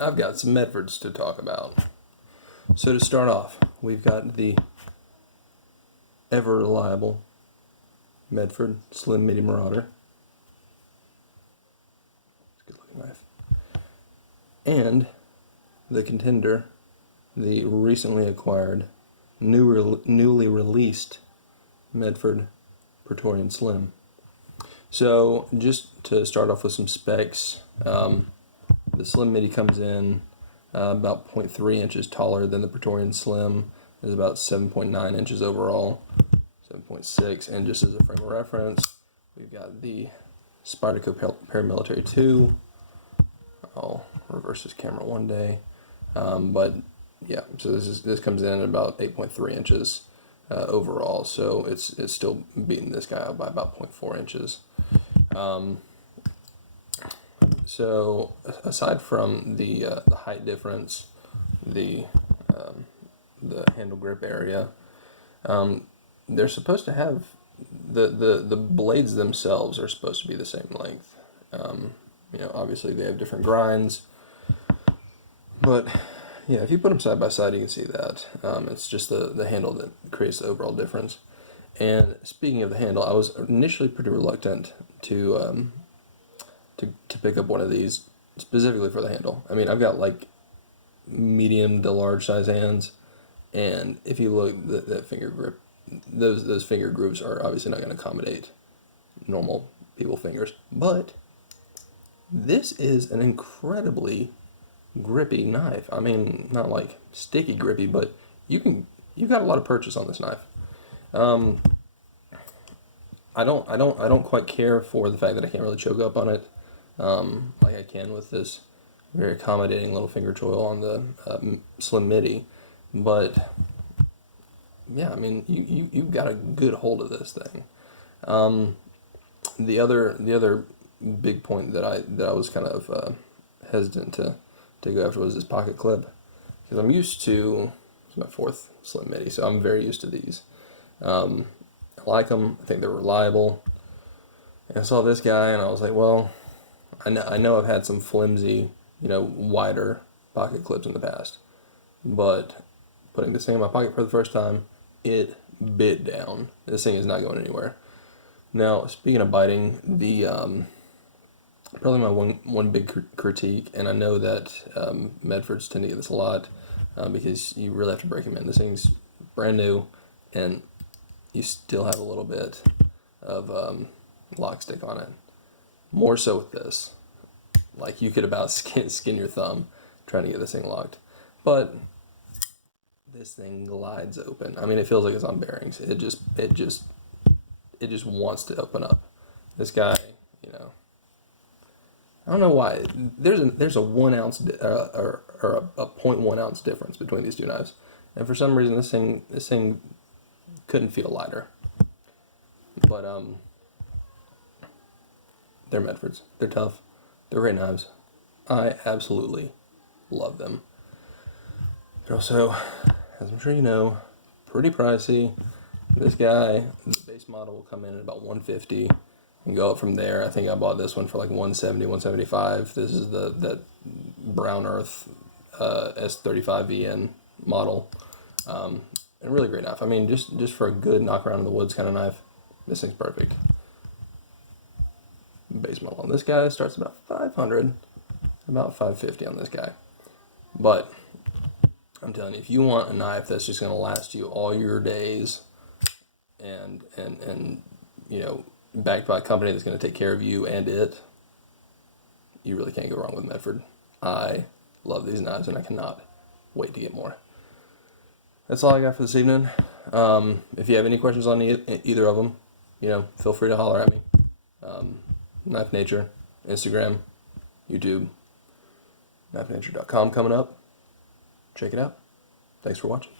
I've got some Medfords to talk about. So to start off, we've got the ever reliable Medford Slim MIDI Marauder. It's a good looking knife. And the contender, the recently acquired, newly released Medford Praetorian Slim. So just to start off with some specs, the Slim MIDI comes in about 0.3 inches taller than the Praetorian Slim. Is about 7.9 inches overall, 7.6. And just as a frame of reference, we've got the Spyderco Paramilitary 2. I'll reverse this camera one day. But yeah, so this comes in at about 8.3 inches overall. So it's still beating this guy out by about 0.4 inches. So aside from the height difference, the handle grip area, they're supposed to have the blades themselves are supposed to be the same length. Obviously they have different grinds, but yeah, if you put them side by side, you can see that it's just the handle that creates the overall difference. And speaking of the handle, I was initially pretty reluctant to pick up one of these specifically for the handle. I mean, I've got like medium to large size hands, and if you look, that finger grip, those finger grooves are obviously not going to accommodate normal people fingers. But this is an incredibly grippy knife. I mean, not like sticky grippy, but you've got a lot of purchase on this knife. I don't quite care for the fact that I can't really choke up on it, like I can with this very accommodating little finger choil on the Slim MIDI. But yeah, I mean, you've got a good hold of this thing. The other big point that I was kind of hesitant to go after was this pocket clip, because I'm used to, it's my fourth Slim MIDI, so I'm very used to these. I like them. I think they're reliable. And I saw this guy, and I was like, well, I know I've had some flimsy, wider pocket clips in the past, but putting this thing in my pocket for the first time, it bit down. This thing is not going anywhere. Now, speaking of biting, the probably my one big critique, and I know that Medfords tend to get this a lot because you really have to break them in. This thing's brand new, and you still have a little bit of lock stick on it. More so with this. Like, you could about skin your thumb trying to get this thing locked. But this thing glides open. I mean, it feels like it's on bearings. It just wants to open up. This guy, I don't know why. There's a 1 ounce or a 0.1 ounce difference between these two knives, and for some reason this thing couldn't feel lighter. But they're Medfords. They're tough. They're great knives. I absolutely love them. They're also, as I'm sure you know, pretty pricey. This guy, the base model will come in at about $150 and go up from there. I think I bought this one for like $170, $175. This is that Brown Earth S35VN model. And really great knife. I mean, just for a good knock around in the woods kind of knife, this thing's perfect. Base model on this guy starts about $500, about $550 on this guy. But I'm telling you, if you want a knife that's just going to last you all your days, and backed by a company that's going to take care of you and it, you really can't go wrong with Medford. I love these knives, and I cannot wait to get more. That's all I got for this evening. If you have any questions on either of them, feel free to holler at me. Knife Nature, Instagram, YouTube, knifenature.com coming up. Check it out. Thanks for watching.